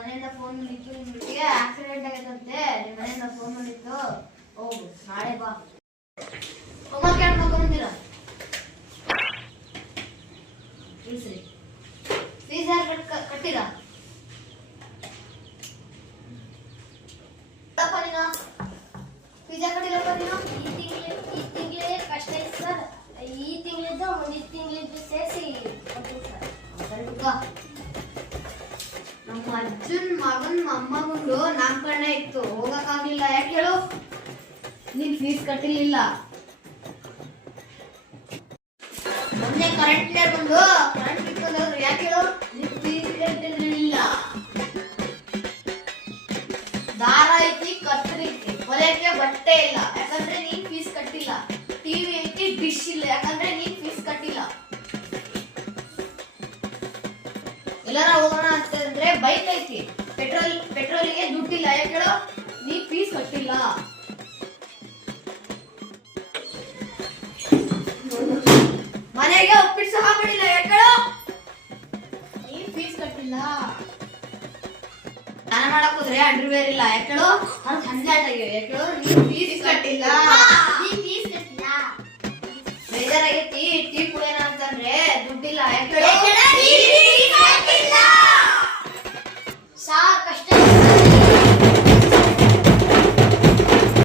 ಮನೆಯಿಂದ ಫೋನ್ ಬಂದಿತ್ತು ನಿಮಗೆ ಆಕ್ಸಿಡೆಂಟ್ ಆಗೈತಂತೆ ನಿಮ್ಮ ಮನೆಯಿಂದ ಫೋನ್ ಬಂದಿತ್ತು ಹೋಗು ನಾಳೆ ಬಾ ಹೋಮ್ವರ್ಕ್ ಯಾರು ಮಾಡ್ಕೊಂಬಂದಿರ ತಿಳಿಸ್ರಿ ಫೀಸ್ ಯಾರು ಕಟ್ಟಿರಾ ನೀನು ಫೀಸ್ ಯಾರು ಕಟ್ಟಿಲ್ಲಪ್ಪ ನೀನು ಈ ತಿಂಗಳೇ ಕಷ್ಟ ಇತ್ತು ಸರ್ ಈ ತಿಂಗಳಿದ್ದು ಮುಂದಿನ ತಿಂಗಳಿದ್ದು ಸೇರಿಸಿ ಕೊಡ್ತೀನಿ ಸರ್ ಸರಿ ನಮ್ಮ ಅಜ್ಜನ್ ಮಗನ್ ಮೊಮ್ಮಗಂದು ನಾಮಕರಣ ಇತ್ತು ಹೋಗಕ್ಕಾಗ್ಲಿಲ್ಲ ಯಾಕೆ ಹೇಳು ನೀನ್ ಫೀಸ್ ಕಟ್ಟಿರ್ಲಿಲ್ಲ ಮೊನ್ನೆ ಕರೆಂಟ್ ಬಂದು ಕರೆಂಟ್ ಇಟ್ಕೊಂಡವ್ರು ಯಾಕೆ ಹೇಳು ನೀನ್ ಫೀಸ್ ಕಟ್ಟಿರ್ಲಿಲ್ಲ ದಾರ ಐತಿ ಕತ್ರಿ ಐತಿ ಹೊಲಕ್ಕೆ ಬಟ್ಟೆ ಇಲ್ಲ ಯಾಕಂದ್ರೆ ನೀನ್ ಫೀಸ್ ಕಟ್ಟಿಲ್ಲ ಟಿವಿ ಐತಿ ಡಿಶ್ ಇಲ್ಲ ಯಾಕಂದ್ರೆ ನೀನ್ ಫೀಸ್ ಕಟ್ಟಿಲ್ಲ ಎಲ್ಲಾರ ಹೋಗೋಣ ಅಂತಂದ್ರೆ ಬೈಕ್ ಐತಿ ಪೆಟ್ರೋಲಿಗೆ ದುಡ್ಡಿಲ್ಲ ಯಾಕೆ ಹೇಳೋ ನೀ ಫೀಸ್ ಕಟ್ಟಿಲ್ಲ ಮನೆಗೆ ಒಪ್ಪಿಟ್ಟು ಸಹ ಮಾಡಿಲ್ಲ ಯಾಕೆ ಹೇಳೋ ನೀ ಫೀಸ್ ಕಟ್ಟಿಲ್ಲ ಸ್ನಾನ ಮಾಡಕ್ ಹೋದ್ರೆ ಅಂಡರ್ವೇರ್ ಇಲ್ಲ ಯಾಕೆ ಹೇಳೋ ಅದು ಹಂಜಾಟ ಯಾಕೆ ಹೇಳೋ ನೀ ಫೀಸ್